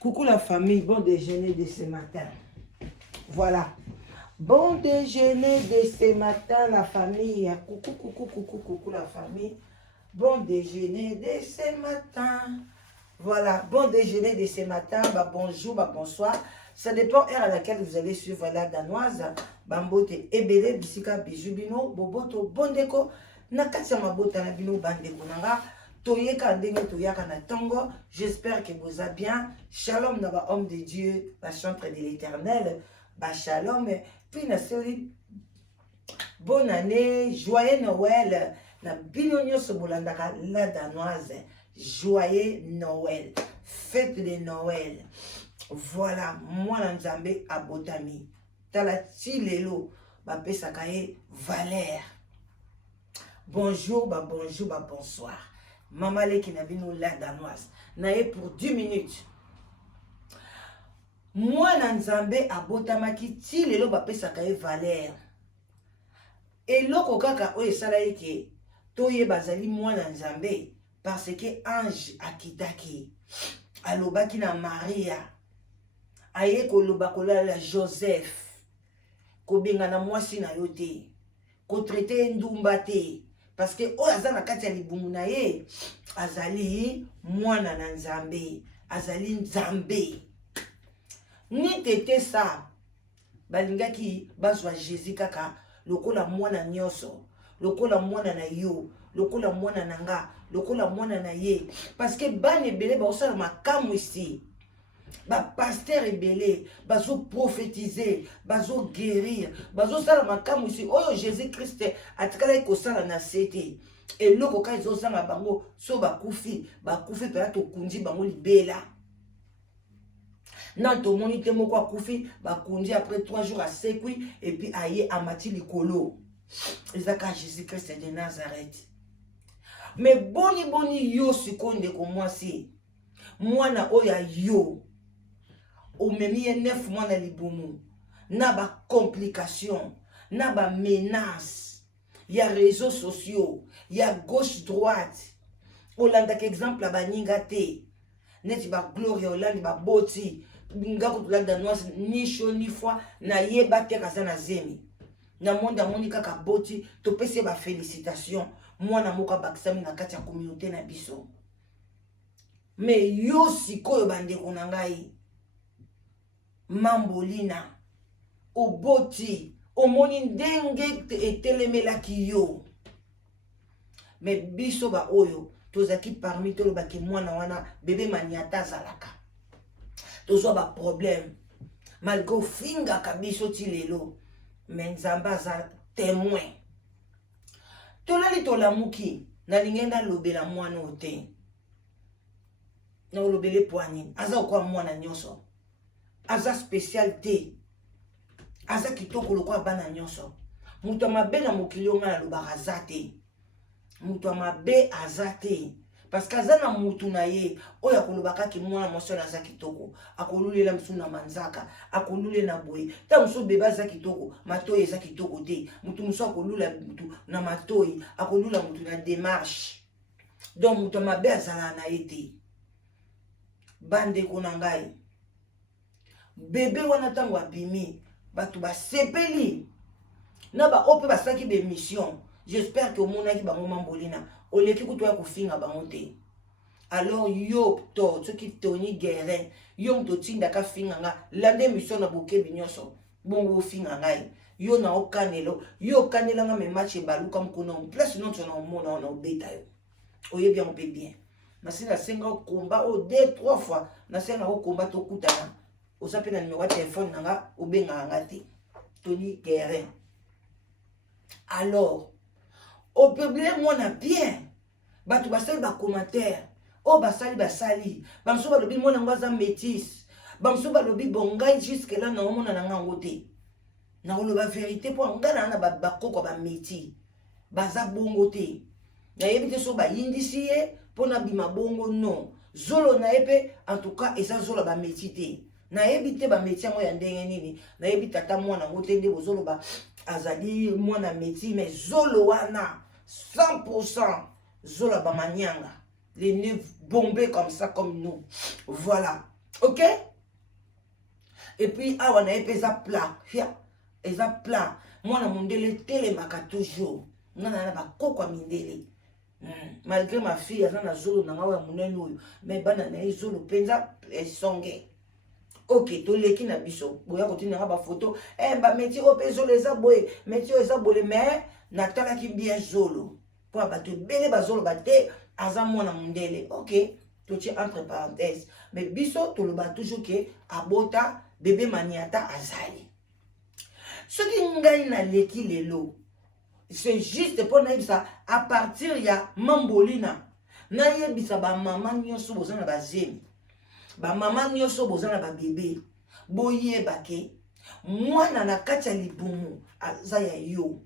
Coucou la famille, bon déjeuner de ce matin. Voilà. Bon déjeuner de ce matin la famille. Coucou la famille. Bon déjeuner de ce matin. Voilà, bon déjeuner de ce matin. Bah, bonjour, bah, bonsoir. Ça dépend de l'heure à laquelle vous allez suivre la danoise. Bambote ebele bisika bijubino boboto bondeko nakati ya mabota na bino bandeko nanga. Toyeka ndenge toyaka na tango. J'espère que vous allez bien. Shalom na ba homme de Dieu, la chantre de l'Éternel. Ba shalom. Puis na seli bonne année, joyeux Noël. Na bino nyonso bolandaka la danoise. Joyeux Noël. Fête de Noël. Voilà, moi Nzambe abotami. Talati lelo ba pesaka ye Valère. Bonjour, bah bonjour, bah bonsoir. Maman Leki na bino la danoise. Nae pour 10 minutes. Moi Nzambe abotamaki ti lelo ba pesaka ye Valère. Et loko kaka o esala yeke toye bazali moi Nzambe parce que ange akitaki. Alobaki na Maria. Aye koloba kolala Joseph. Kobenga na mwasi na yo te. Ko traité ndumba te. Parce que o azana kati ya libungu na ye azali mwana na Nzambe, azali Nzambe. Ni tete sa balingaki bazwa Jésus kaka lokola mwana nyonso, lokola mwana na yo, lokola mwana na nga, lokola mwana na ye. Parce que bane belé ba osala makamu ici. Ba pasteur ebele bazo prophétiser, bazo guérir, bazo sala makamu ici. Oyo Jésus Christ atikala ko sala na sete. Et loko ka zo sanga bango so bakufi pela to kunji bango libela. Nan to moni te moko akufi bakundi après 3 jours à sekui et puis aye amati likolo. Ezaka Jésus Christ de Nazareth. Mais boni yo sikonde ko mwasi. Mwana oya yo. Au même 9 mois na libumu. Na ba complication, na ba menace. Il y a réseaux sociaux, il y a gauche droite. Olanda exemple la baninga te. Neti ba gloria olandi ba boti. Binga ko la danoise ni chaud ni froid na yeba te kazana zemi. Na monde amoni kaka boti to pese ba félicitations. Mwana moka bakisami na kati ya communauté na biso. Mais yo sikoyo bandeko na ngai. Mambolina oboti omoni ndenge etelemelaki yo. Mais biso ba oyo tozaki parmi tolo baki mwana wana bébé maniata zalaka tozo ba problème malgré finga kabiso ti lelo mais Nzamba za témoin tolali tolamuki na lingenda lobela mwana ote na lobele poani aza kwa mwana nyonso aza spécialité aza kitoko lokwa bana nyonso mutu mabe na mokili nga na lobaka azate mutu mabe azate parce que aza na mutu na ye oyo akolobaka ki mwana mwasi aza kitoko akolulela msu na manzaka akolule na boye ta msu beba aza kitoko matoyi eza kitoko te mutu msu akolula mutu na matoyi akolula mutu na démarche donc mutu mabe azala na ye te bandeko na ngai bébé wana tango abimi batu ba sepeli na ba ope basaki be mission. J'espère que omonaki bango mambolina oleki kutoya kofinga bango te. Alors yo to soki Tony Guérin yo to tinda ka finga nga lande mission na bokebi nyonso bongo finga ngai yo na okanelo yo kanela nga me match baluka mkono plus non tu na omona na obeta yo oye bien on peut bien na sina senga combat o 2-3 fois na senga ko combat to kutana osape na numéro de téléphone nanga obenga nga te Tony Guérin. Alors au publier moi na bien batu basali ba commentaire o basali bamso ba lobi mona ngwaza métis bamso ba lobi bongai jusque là na omona na ngango te na oloba vérité po ngana na ba koko ba métis baza bongo te na yebite so ba yindisi ye pona bima bongo non zolo na epe en tout cas eza zolo ba métis te na yebite ba métis mo ya ndenge nini na yebita ta mwana ngote nde bozolo ba azali mwana métis mais zolo wana 100% zola bamanyanga les nez bombés comme ça comme nous. Voilà. Ok? Et puis, on a eza plat. Eza plat. Moi, na mondele télé maka toujours. On a ba koko mindele. Malgré ma fille, elle a zolo na ngawa munenu. Mais bana na zolo penza songe. Ok, to leki na biso. Boya continue na ba photo. Ba meti o pe zolo eza boye. Meti o eza bole mais na tala ki bien zolo. Pour abato bele ba zolo bate aza mona mondele. Ok. Tu entre parenthèses. Mais biso to le bat toujours que abota bébé maniata azali. Ce qui ngai na leki lelo. C'est juste pour naïb ça à partir ya mambolina. Na yebisa ba maman nyoso bozana ba zemi. Ba maman nyoso bozana ba bébé. Boye bake. Mwana na kati ya libumu aza ya yo.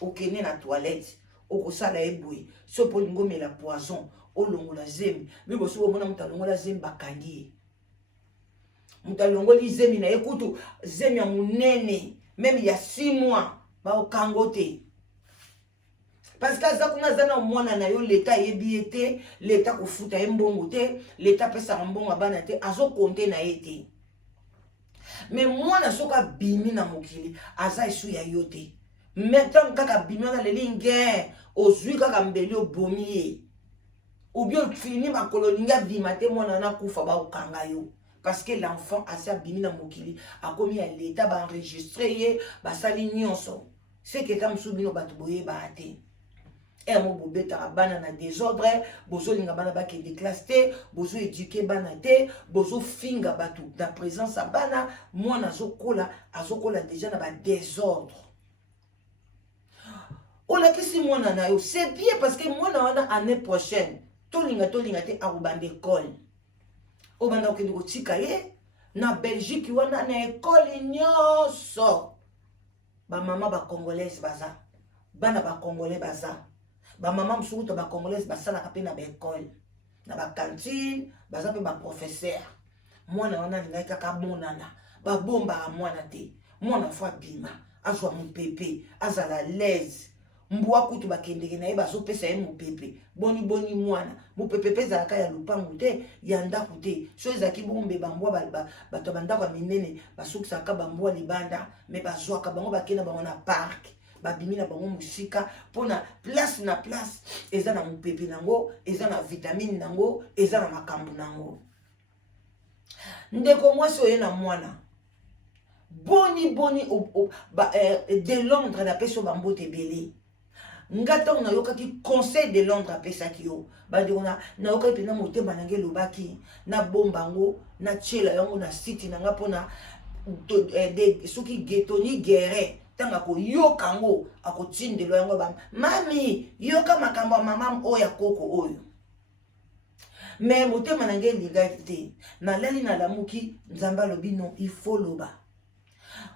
Okene na toilette. Okosala eboye. So po ngome la poison. Olongola zemi. Bibo so mona mutalongola zemi bakangi. Mutalongoli zemi na ekutu zemi ya munene. Même il y a 6 mois. Ba okangote. Parce que ça kuna zana mwana na yo l'état yebiete, l'état ko futa mbongo te, l'état pesa mbongo bana te, azo compter na été. Mais mwana soka bimi na mokili, aza isu ya yote. Maintenant kaka bimi na lelingue, ozui kaka mbeli obomiye. Ou bien fini ma coloninga bimate mwana na kufa ba okanga yo. Parce que l'enfant a sa bimi na mokili, a commis à l'état ba enregistré, ba sali nyonso. C'est que tam soubino batuboye ba ate. Et mon bobé tarabana na désordre, bozo linga bana ba ke déclassé, bozo éduqué bana te, bozo finga batu. Da présence à bana, moi na zokola, azokola déjà na ba désordre. On a que si moi na yo, c'est bien parce que moi na année prochaine, to linga te a ubande école. O banda okende ko tikaye na Belgique wana na école nyoso. Ba maman ba congolaise baza. Bana ba congolais baza. Ba maman msukuto ba congolaise basala kape na ba école. Na ba cantine, baza pe ba professeur. Mwana wana linga kaka monana. Ba bomba a mwana te. Mwana fwa bima. Azwa mupepe. Azala l'aise. Mbwa kutu bakendeke na ye bazopesa ye mupepe. Boni mwana. Mupepe peza aka ya lupangu te. Ya ndaku te. So ezaki bombe bambwa bato bandako ya minene. Basukisa ka bambwa libanda. Me bazwaka bango bakena bango na park. Babimi na bango musika. Pona place na place. Eza na mupepe nango. Eza na vitamine nango. Eza na makambu nango. Ndeko mwasi oye na mwana. Boni de Londres na peso bambote belé. Ngata na yokaki conseil de Londres a pesaki yo. Bandi ona na yokaki pena motema nange lobaki na bombango na tchela yango na city nanga pona de soki getoni guerre tanga ko yokango akotindelo yango ba mami yoka makambo mama oya koko oyo. Mais motema nange ligaki te na leli na lamuki nzamba lobino il faut loba.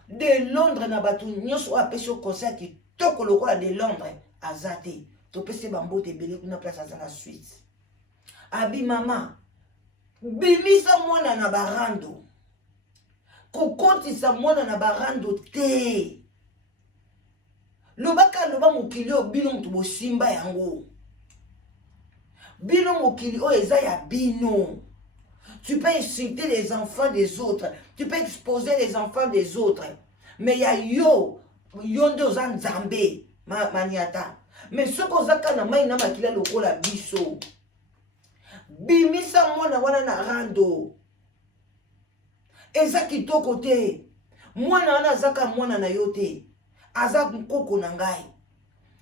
De Londres na batu nyoso apesho conseil ki toko lokola de Londres azate to pese bambote belé kuna place azala suite. Abi mama bimisa mwana na barando. Kokotisa mwana na barando te. Lobaka loba mokili o bino mutu bosimba yango. Bino mokili o eza ya bino. Tu peux insulter les enfants des autres. Tu peux exposer les enfants des autres. Mais il y a yo nde oza nzambe maniata. Mais ce qu'on a kana mai na makila lokola biso. Bimisa mwana wana na rando. Eza kitoko te. Mwana wana azaka mwana na yo te. Aza koko na ngai.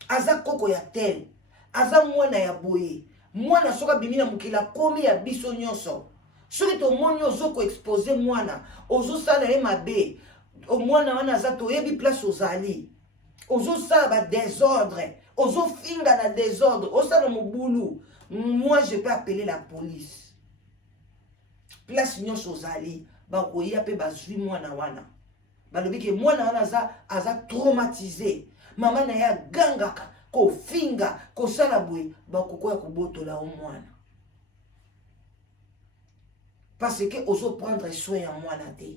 Aza koko ya tel. Aza mwana ya boye. Mwana soka bimina mukila komi ya biso nyonso. Soki to moni ozoko expose mwana, ozo sala ye mabe. O mwana wana aza to yebi place ozali. Ozo sala ba désordre, ozo finga na désordre, osala mobulu. Moi je peux appeler la police. Place nyonso ozali, ba koya pe bazwi mwana wana. Balobi ke mwana wana aza traumatisé. Mama na ya gangaka ko finga ko sala boye, ba kokoya kobotola o mwana. Parce que oso prendre soin à moi na te.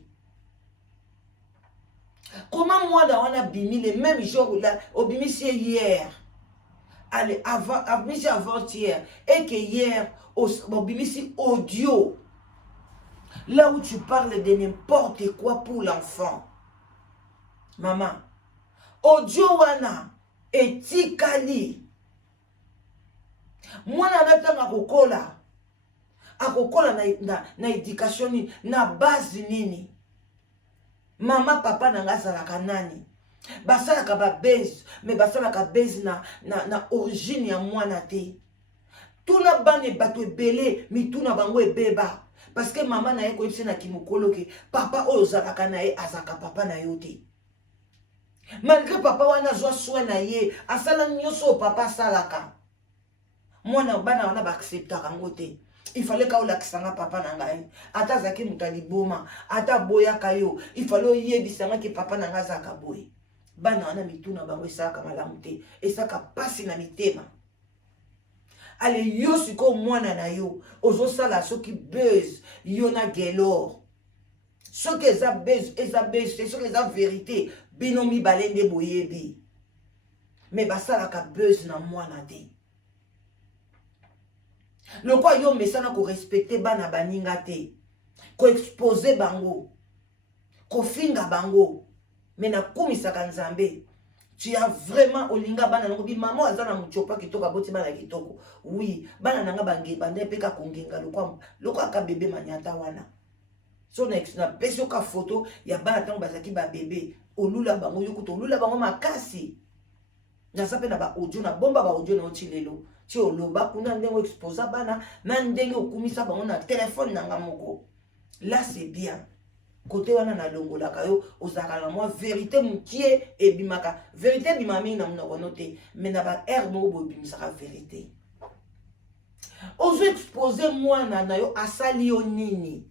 Comment moi da wana bimi le même jour là, au bimi c'est hier. Allez, avant-hier et que hier au bimi c'est audio. Là où tu parles de n'importe quoi pour l'enfant. Maman, audio wana etikali. Mwana natanga kokola. Akokola na éducation ni, na base nini. Mama papa nanga zalaka nani. Basalaka ba base, mais basalaka base na origine ya mwana te. Tuna bane bato ebele, mi tuna bango ebeba. Parce que maman na ye koyebisa na kimokolo ke papa oyo ozalaka na ye azaka papa na yo te. Malgré papa wana zwa soin na ye, asala nyonso papa salaka. Mwana bana wana ba acceptaka ngo te. Il fallait ka olakisanga papa na ngai. Ata zaki mutaliboma, ata boya kayo, il fallait oyebisanga ke papa na ngai zaka boy. Bana wana mituna bango esaka malamu te, esaka pasi na mitema. Ale yo siko mwana na yo, ozo sala soki buzz, yo na gelor. Soki eza buzz, soki eza vérité, binomi balende boyebi. Mais basalaka buzz na mwana te. Le quoi yo mesana ko respecter bana baninga te, ko exposer bango, ko finga bango, mais na kumisaka nzambe. Tu as vraiment olinga bana nango bi maman azana muchopa kitoko aboti bana kitoko. Oui, bana nanga bange bande peka kongenga lokwa ka bébé manyata wana. So na peso ka photo ya bana tango bazaki ba bébé, olula bango yokuto olula bango makasi. Na sape na ba audio na bomba ba audio na otilelo. Ti oloba kuna ndengo exposa bana na ndenge okumisa bango na téléphone nanga moko. Là c'est bien. Côté wana na longola kayo ozaka na moi vérité mukie et bimaka. Vérité bimami na mnoko note mais na ba air mo bo bimisaka vérité. Ozo exposer mwana na yo asali yo nini.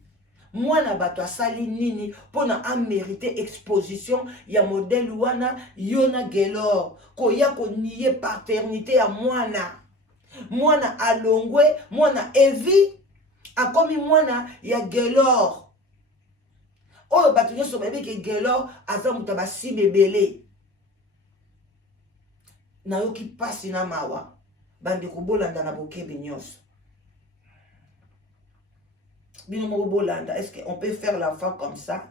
Mwana bato asali nini pona a mérité exposition ya modèle wana yona gelor koya ko nier paternité ya mwana. Mwana alongwe, mwana evi akomi mwana ya gelor. Oyo bato nyonso bayebi ke gelor aza mutu basi bebele. Nayoki pasi na mawa bande kobolanda na bokebi nyonso. Bino moko bolanda, est-ce qu'on peut faire l'enfant comme ça?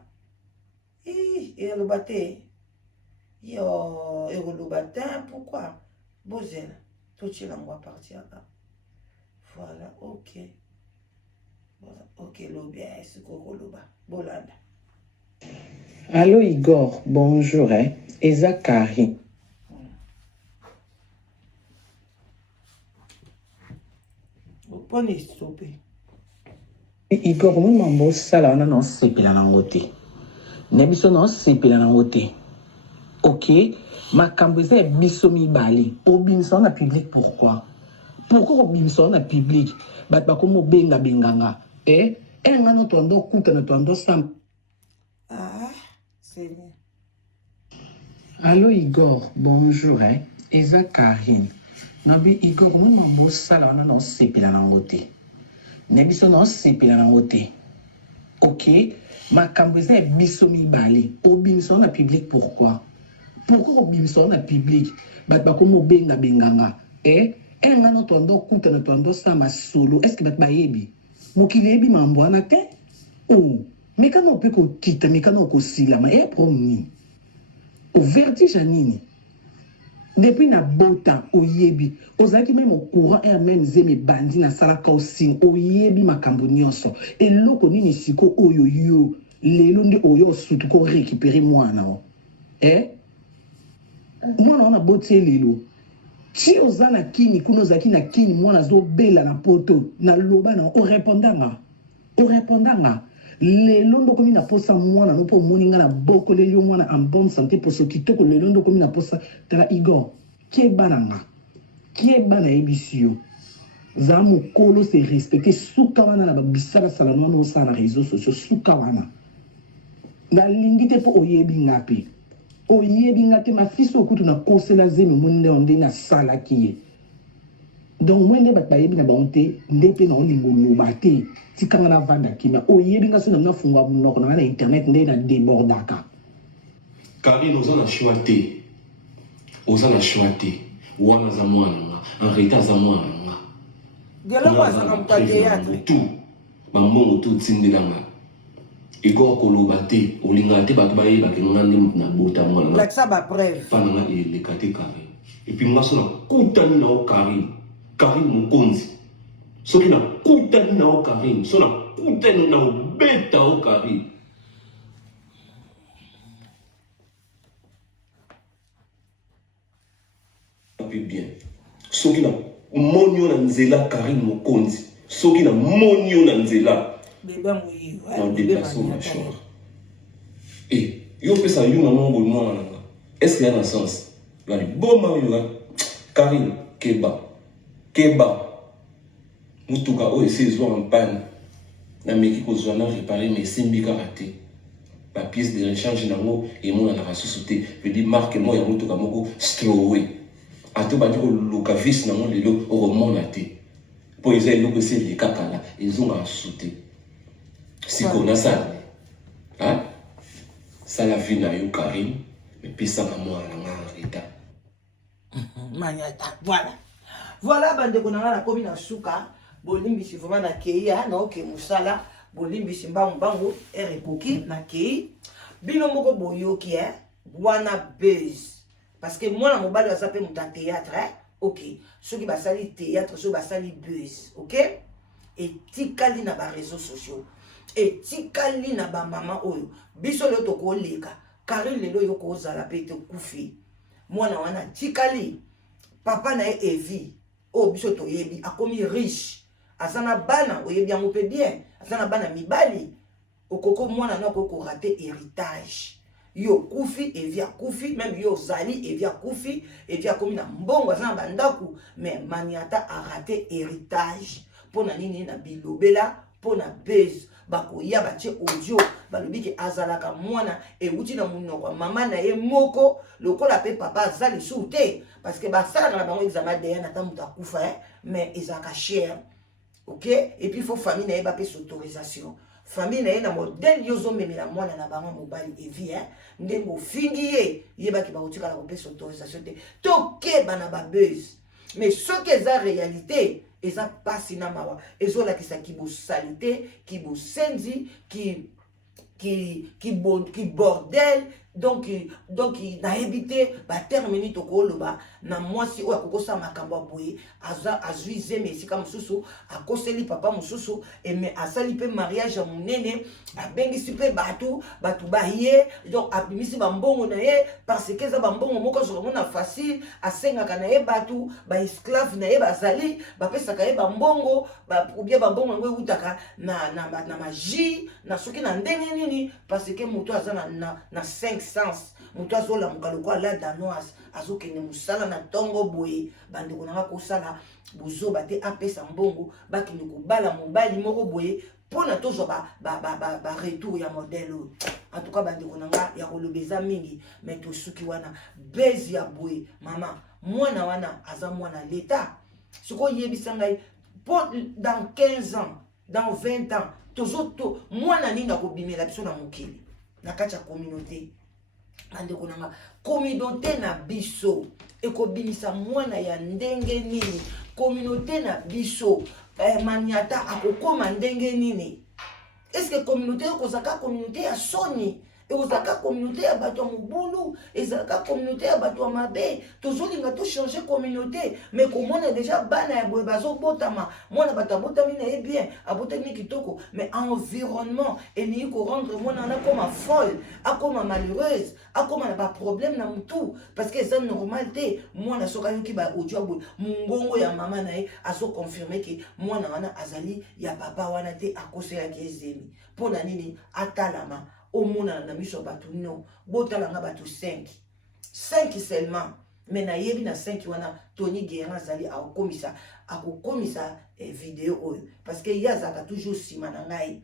Et le bâté. Yo, et le bâté, pourquoi? Bozel, tout est là, on va partir là. Voilà, ok. Voilà, ok, le bien, c'est quoi le bas? Bolanda. Allô Igor, bonjour, hein? Eza Kari. Vous prenez stopper. Igor, moi, mambo sala on a non sepela na ngote. Nebiso non sepela na ngote. Ok, ma kamboze biso mi bali. Obimso na public pourquoi? Pourquoi obimso na public? Bat ba komo benga benganga. Nga no tondo kuta na tondo sam. Ah, c'est bien. Allô Igor, bonjour, hein? Eza Karine. Nabi Igor, moi, mambo sala on a non sepela na ngote. Nebiso non sepela na ngote. Ok, ma kamboze biso mi bali. Obimso na public pourquoi? Pourquoi obimso na public? Bat ba komo benga benganga. Nga no tondo kuta na tondo sama solo. Est-ce que bat ba yebi? Mokili yebi mambo ana te? Oh, mais quand on peut ko kita, mais quand on ko sila, ma promis. Au vertige nini? Depuis na bota oyebi, ozaki même au courant même zeme bandi na salaka osine oyebi makambo nyonso. Eloko nini siko oyo yo lelo nde oyo sutu ko récupérer mwana o. Mwana na botie lelo. Ti ozana kini kuno zaki na kini mwana zo bela na poto na loba na o répondanga. O répondanga. Lelo ndo komi na posa mwana no po moninga na boko lelo mwana en bonne santé pour ce kitoko lelo ndo komi na posa tala Igor qui est bananga qui est bana ebisio za mokolo se respecter suka wana na babisala sala no sa na réseaux sociaux suka wana na lingite po oyebi ngapi oyebi ngate mafiso okutu na kosela zeme monde onde na sala kiye. Donc moi ne ba yebi na bonté ndepe na olingo lobate tikanga na vanda kima oyebi nga sona na funga munoko na internet nde na débordaka. Karine ozana choité. Ozana choité. Wana za mwana nga, en retard za mwana nga. Gelo kwa za mtate yate. Tout. Mamongo tout tindilanga. Igor koloba te olinga te bato bayeba ke nga nde na bota mwana like ça ba preuve pa na nga eleka te Karine et puis nga so na kutani na o Karine mokonzi soki na kutani na o Karine so na kutani na obeta o Karine bien soki na monio na nzela Karine mokonzi soki na monio na nzela bébé mouillé en déplacement machor et yo pesa yo maman ngol mwana nanga est-ce qu'il y a un sens la boma yo Karine keba mutuka o ese zo en panne na meki ko zo na réparer mais simbi karaté la pièce de rechange nango et mon na ressuscité veut dire marque moi ya mutuka moko stowé ato ba diko luka vis nango lelo o remona te po eza eloko se li kakala ezonga sauté si kona ça hein ça la vie na yo Karine mais pesa na moi na nga Maniata, voilà bande ko na komi na suka bolimbisi vraiment na keya na oke musala bolimbisi mbangu erekoki na kei bino moko boyoki wana buzz parce que moi na mobali azape muta théâtre OK soki basali théâtre soki basali buzz OK et tikali na ba réseaux sociaux et tikali na ba mama oyo biso le to ko leka Karine lelo yo ko zala pete kufi mwana wana tikali papa na Evi o biso to yebi akomi riche azana bana oyebi yango pe bien azana bana mibali okoko mwana na okoko rater héritage yo kufi Evi akufi même yo zali Evi akufi Evi akomi na mbongo azana bandaku mais Maniata a raté héritage pona nini na bilobela pona base bakoya batie audio balobi ke azalaka mwana euti na munoko mama na ye moko lokola pe papa azali sous te parce que basalaka na bango examen derrière nata muta kufa mais ezaka cher OK et puis il faut famille na ye ba pe autorisation famille na ye na modèle yozo memela mwana na bango mobali Evi ndembo fingi ye yebaki ba utika la ko pe autorisation te toke bana ba buzz mais ce que eza réalité eza pasi na mawa ezolakisa kibosalité kibosenzi qui bordel donc na éviter ba terminer to ko loba na mwasi o akokosa makambo boye azuize mais comme mususu akoseli papa mususu et mais asali pe mariage ya munene abengisi pe batu baye donc abimisi ba mbongo na ye parce que za ba mbongo moko zo mona facile asenga kana ye batu ba esclave na ye bazali ba pesa ka ye ba mbongo ba bien ba mbongo ngo utaka na magie na soki na ndenge nini parce que muto azana na 5 sens muto azola mukaloko la danoise azokende musala na tongo boye bande konanga kosala bozoba te apesa mbongo bakende kobala mobali moko boye pona tozo ba retour ya modèle en tout cas bande konanga ya kolobeza mingi mais to suki wana bezi ya boye mama mwana wana aza mwana l'état siko yebisa ngai dans 15 ans dans 20 ans tozoto mwana nini akobimela biso na mokili na kati ya communauté ande konanga communauté na biso ekobimisa mwana ya ndenge nini communauté na biso Maniata akokoma ndenge nini est-ce que communauté ekozaka communauté ya soni ekozaka communauté ya bato ya mobulu ezalaka communauté ya bato ya mabe tozolinga to changer communauté mais komona déjà bana ya boye bazobotama mwana bato abotami na ye bien abotami kitoko mais environnement elingi korendre mwana wana akoma folle akoma malheureuse akoma na baproblème na mutu parce que eza normal te mwana soki ayoki baaudio ya boye mongongo ya mama na ye azoconfirme ke mwana wana azali ya papa wana te akoselaki ezemi mpo na nini atalama omona na miso bato no botalanga bato 5 seulement mais na yebi na 5 wana Tony Guérin azali akokomisa vidéo oyo parce que yazaka toujours sima na ngai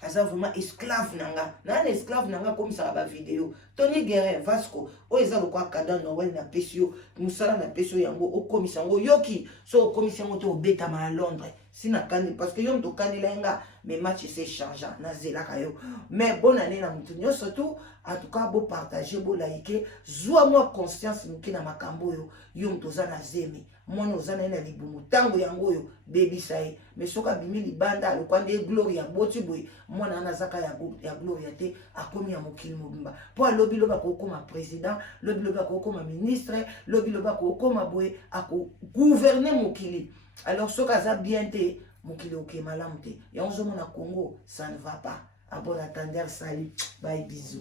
aza vraiment esclave nanga na esclave nanga komisa ba vidéo Tony Guérin Vasco o eza lokwa kada Noël na pesio musala na pesio yango okomisa ngo yoki so okomisa ngo to obeta ma à Londres sina kani parce que yom to kanila nga mais match c'est changeant na zela kayo mais bonne année na mutunyo surtout en tout cas beau partager beau liker zwa moi conscience muki na makambo yo yo mtoza na zeme mwana ozana na libumu tango yango yo baby sai mais soka bimi libanda le kwande gloria boti boy mwana anazaka ya gloria te akomi ya mokili mobimba po lobi loba ko koma président lobi loba ko koma ministre lobi loba ko koma boy ako gouverner mokili alors soka za bien te mokili oke malamu te yango zo mona Congo ça ne va pas à bon attendeur salut bye bisous